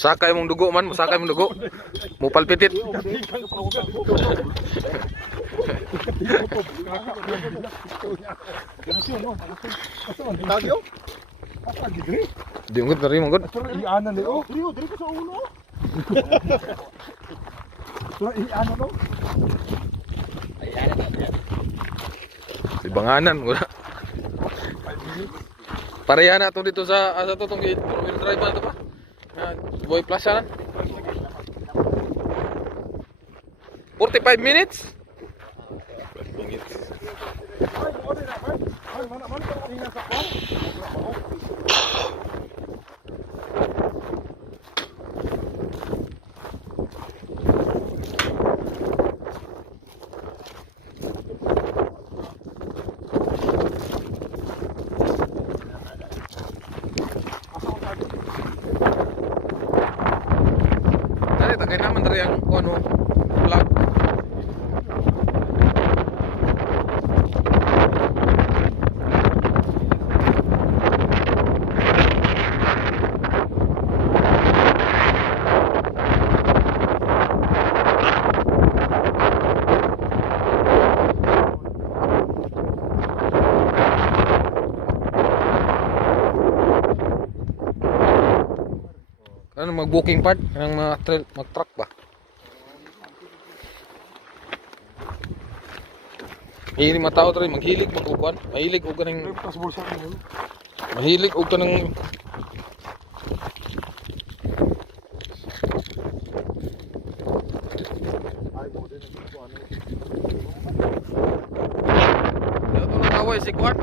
Sakay mong dugo man, sakay mong dugo. Mupalpitit. Tagyo? Di mong gud, dari mong gud. Ianan ni oh. Diri ko sa ulo. Ianan no. Di banganan wala. Pareha na to dito sa asa to tong wheel drive na to pa. Boy Plaza na. 45 minutes. 45 minutes. Tagay naman dari ang ano vlog. Ano mag-booking part ng mag-truck ba? Hindi matao tayo maghilig mag-uban. Mahilig og kanang mahilig og kanang Ito nag-away si Kwan.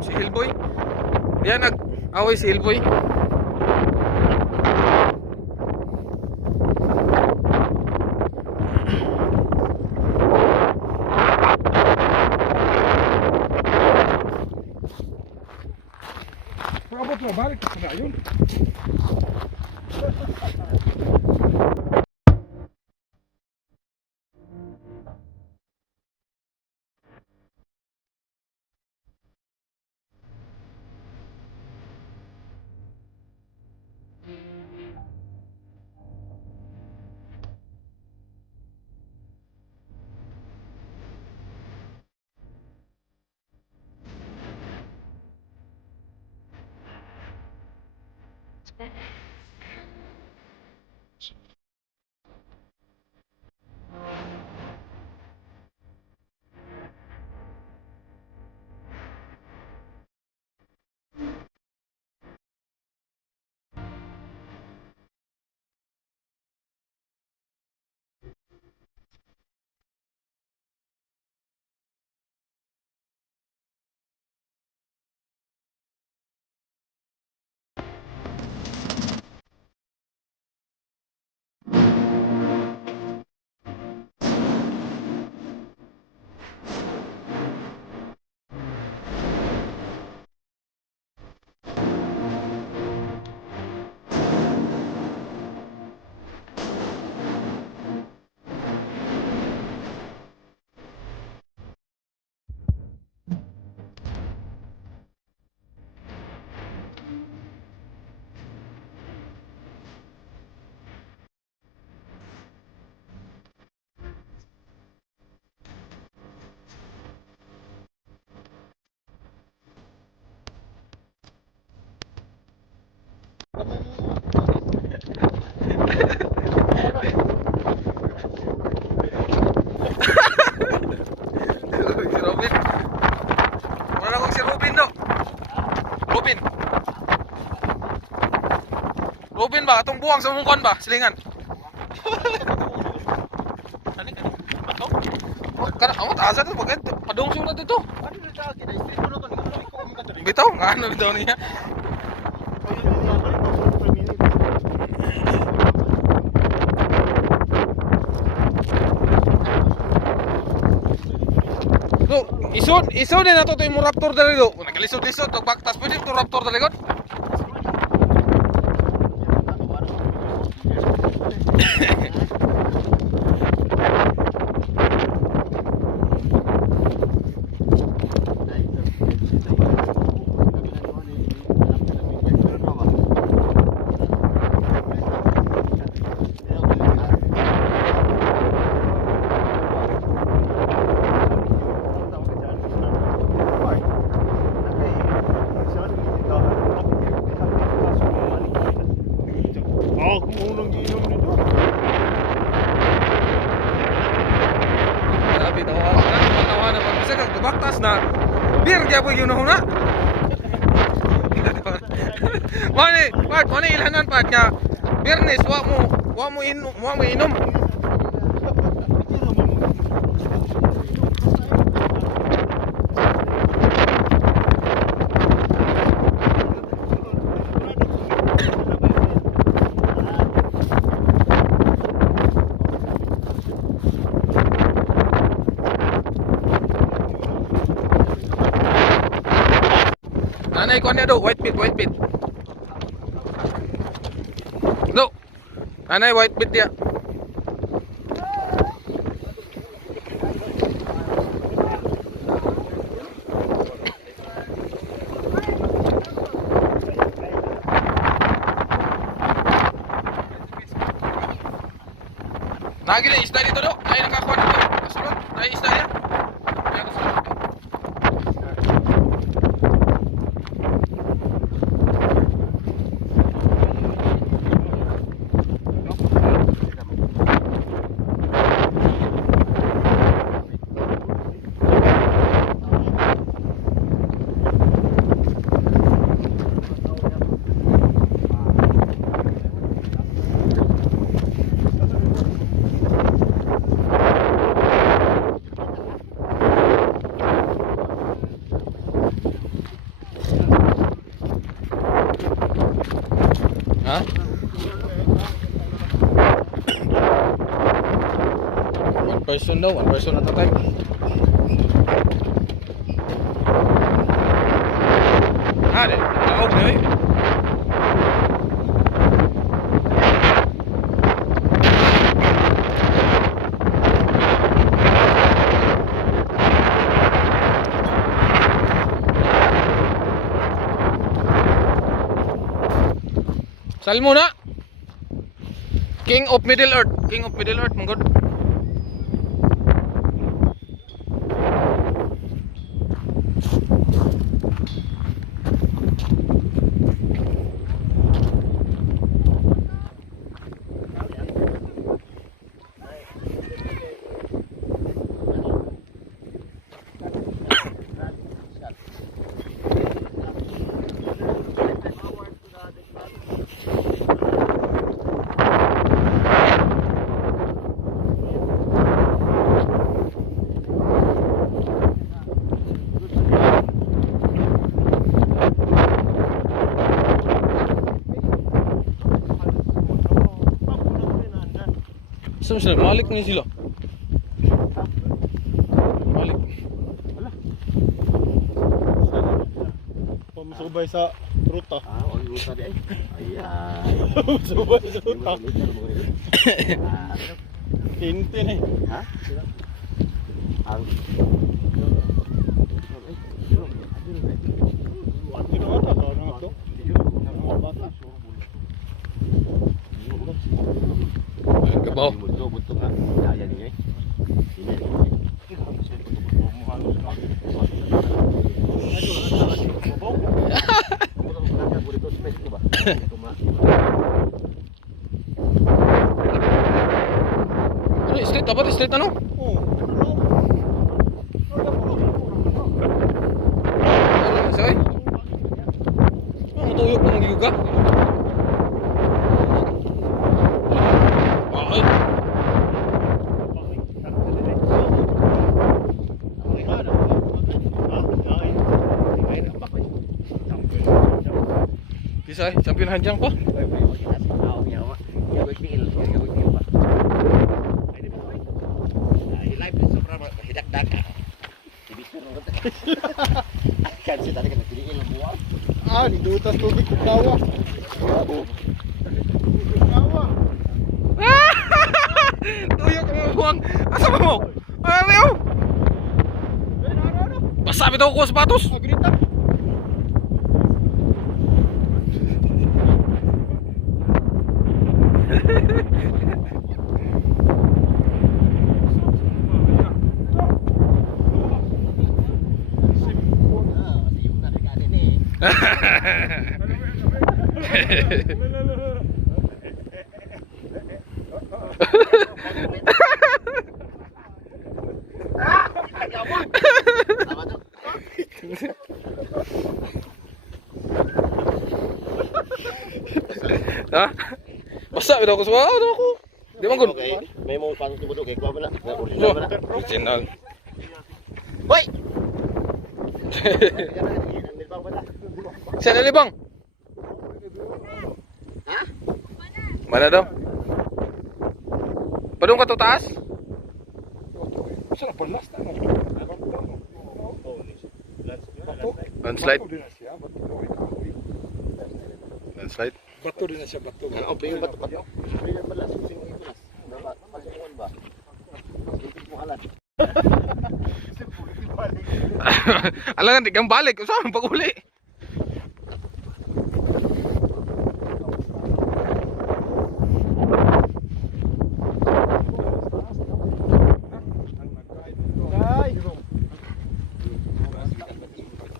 Si Hillboy. Yan nag-away si Hillboy. Balik ka na yun. Robin ba? Atong buwang sa mungkon ba? Silingan. Kana amot asa to bagay padung sulat dito. Bitaw nga ano bitaw niya. Isod din nato to yung raptor dali do. Kung naglisod-lisod, tagbaktas pwede to raptor dali god. Oh, kung unang giinom nito. Grabe tawa na pag bisa kag baktas na. Bir gyapon yun na. Mani ilhanan pa kya. Birnes wa mo inom. Nanay ko niya do, white pit. Do. Nanay white pit dia. Nagila isda dito do. Ay nakakuha dito. Kasulod. Ay isda niya. Ay kasulod dito. Ha? One person at a time. Ada, tahu ni. Salmona. King of Middle Earth mongod. Saan Malik ni sila? Malik. Pamusubay sa ruta. Ruta di ay. Ayan. Pamusubay sa ruta. Tintin eh. Ha? Ang Pati na ata sa ano ito? Mga bata. Kabaw. Buto nga. Daya niya eh. Ano, straight dapat straight ano? Ano na say? Ang tuyok ng giga. Ay. Kisah champion hanjang pa. Kasi tadi kan piliin lang buwan. Ah, nidutas tubig kong kawa. Kawa. Tuyo ka mga buwang. Asa ba mo? Ano yun? Pasabi daw ko sa sapatos. Agrita. Yung na regalo ni. Apa tuh? Ha? Pasabi daw ko sa sapatos ako. Di man gud. Okay, may mo pang tubod kay kuha na. So, Original na. original. Hoy! Sa nalibang. Ha? Mana daw? Padung ka to taas? Saan po last na? Landslide. Bato din na siya. Bato daw ay kahoy. Landslide. Bato din na siya. Bato. Ano pa yung bato-bato? Pwede pala susing mo ito. Pasukan ba? Ipit mo halan. Alangan di kang balik. Usaha pag uli.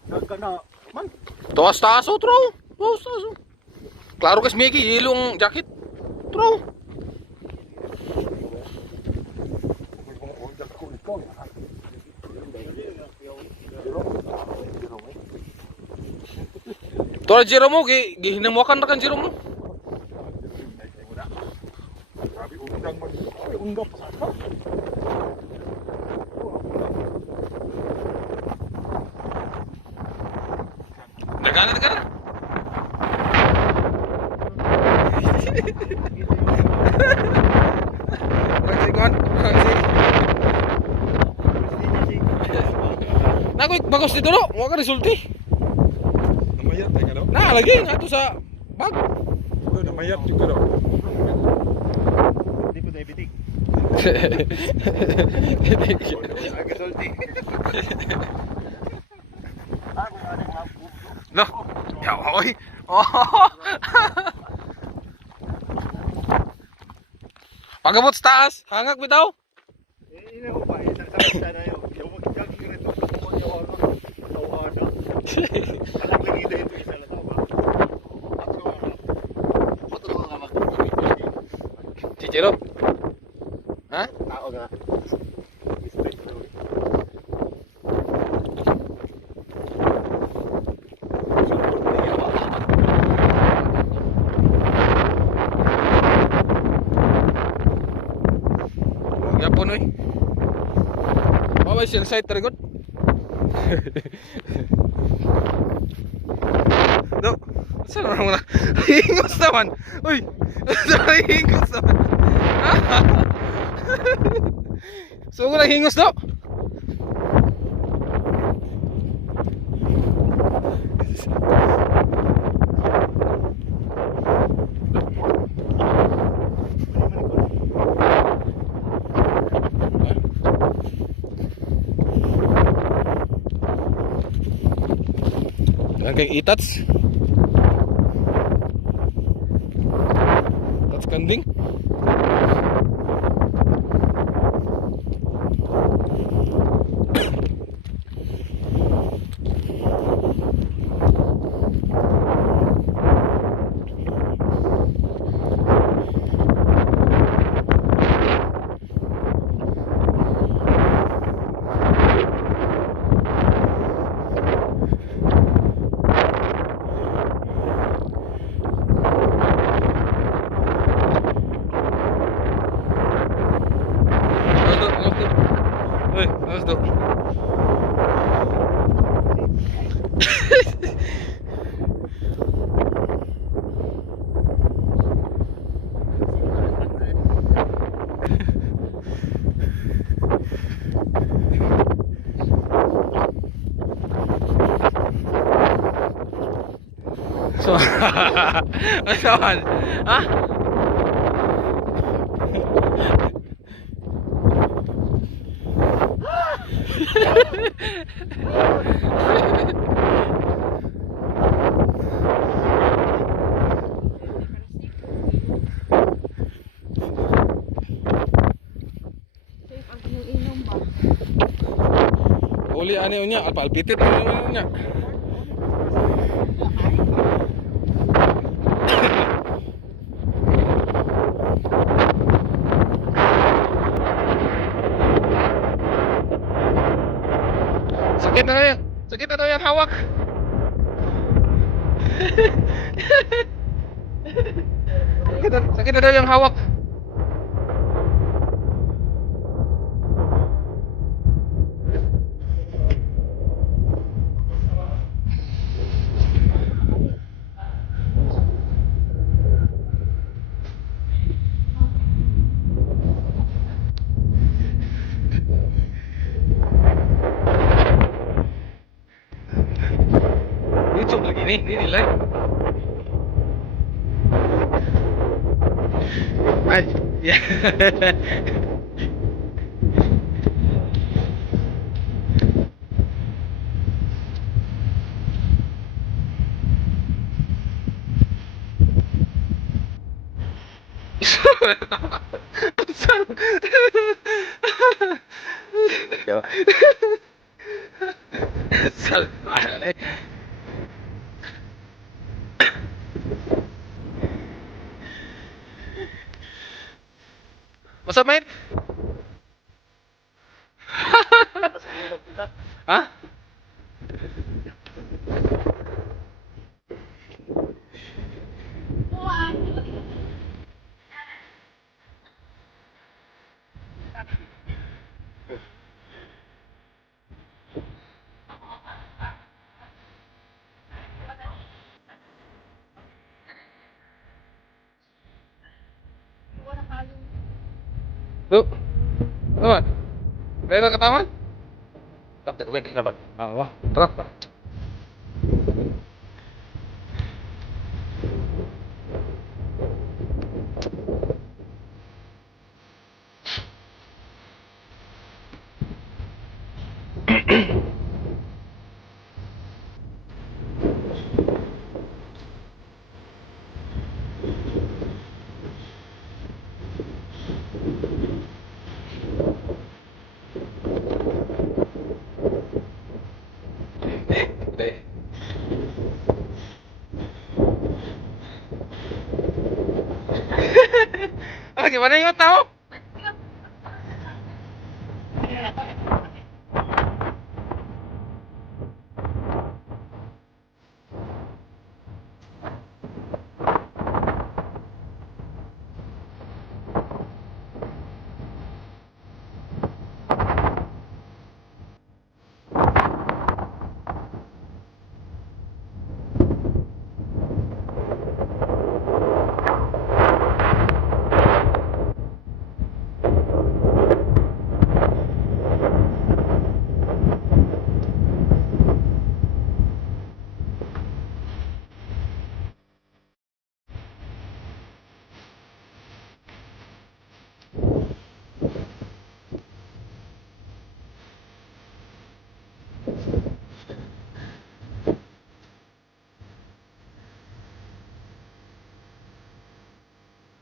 Nagkana. Man. Tuwas taas o tro. Tuwas taas o. Klaro kas Mickey. Yelong jacket. Tro. Tora Jero mo. Gihinamuakan na kan Jero mo. Grabe undang man. Ay, undang pa sa. Dagana, dagana. Ragsikuan. Nakoy bagos dito no. Wa ka resulti. Namayat tayo ka daw. Na lagi nga to sa bag. Namayat juga daw. Hindi po diabetic. Agasolti. No. Ya oy. Oh. Pagabot sa taas, hangak bitaw. Ini ko pa isang sa na yun. Yung mag-jogging rito, mo niyo ako. Tawa na. Alam lagi dito isa na tawa. Patulungan ka mag. Cicero. Ha? Tao nga. Yapon oy. Baway sel side tarigot. No. Saan naman na? Hingos naman. Uy. Sorry, hingos naman. So ko lang hingos daw. Kay itats. Tats kanding. So, ano naman? Ha? Safe ang inom ba? Uli ani unya, alpalpitit ano unya. Sakit na yan. Sakit na daw yan hawak. Sakit na daw yung hawak. YouTube lagi nih, ini nilai. Ay, ya. Sal, What's up, mate? Hah? Tuh. Teman. Rela ke taman? Tak terwek dapat. Allah. Terus. Deh. Ah, gimana yang tahu?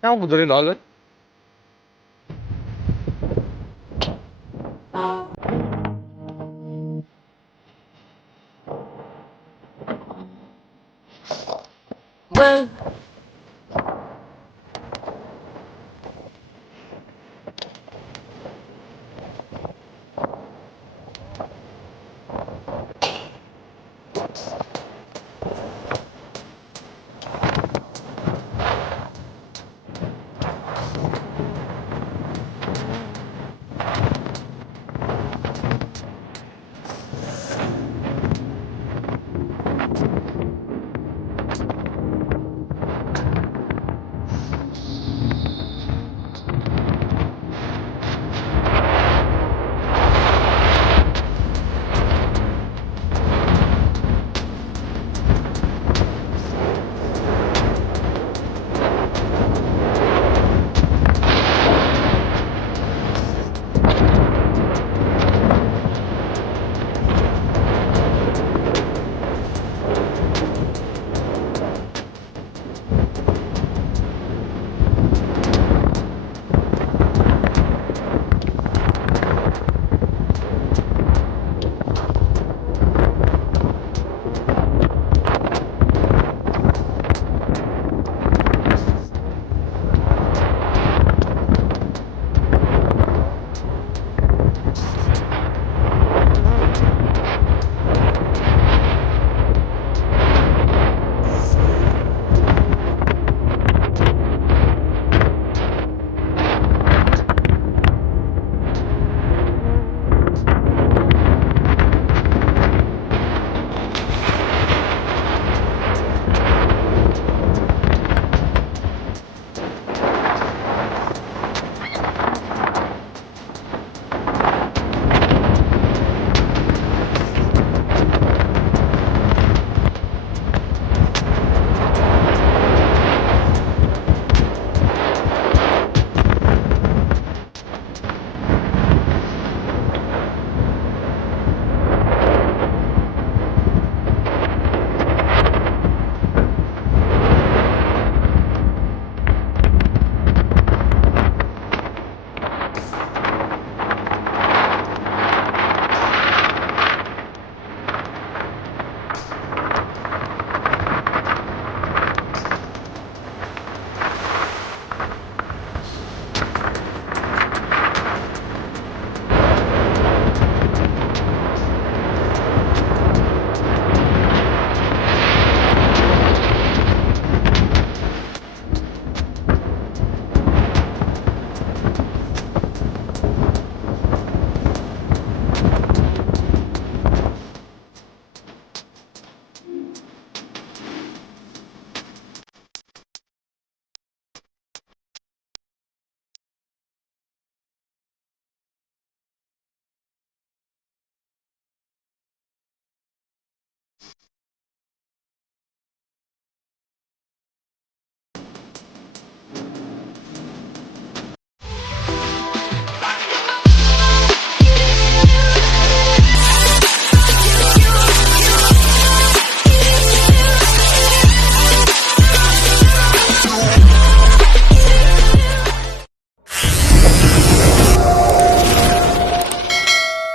Kamu benerin lalu? Well,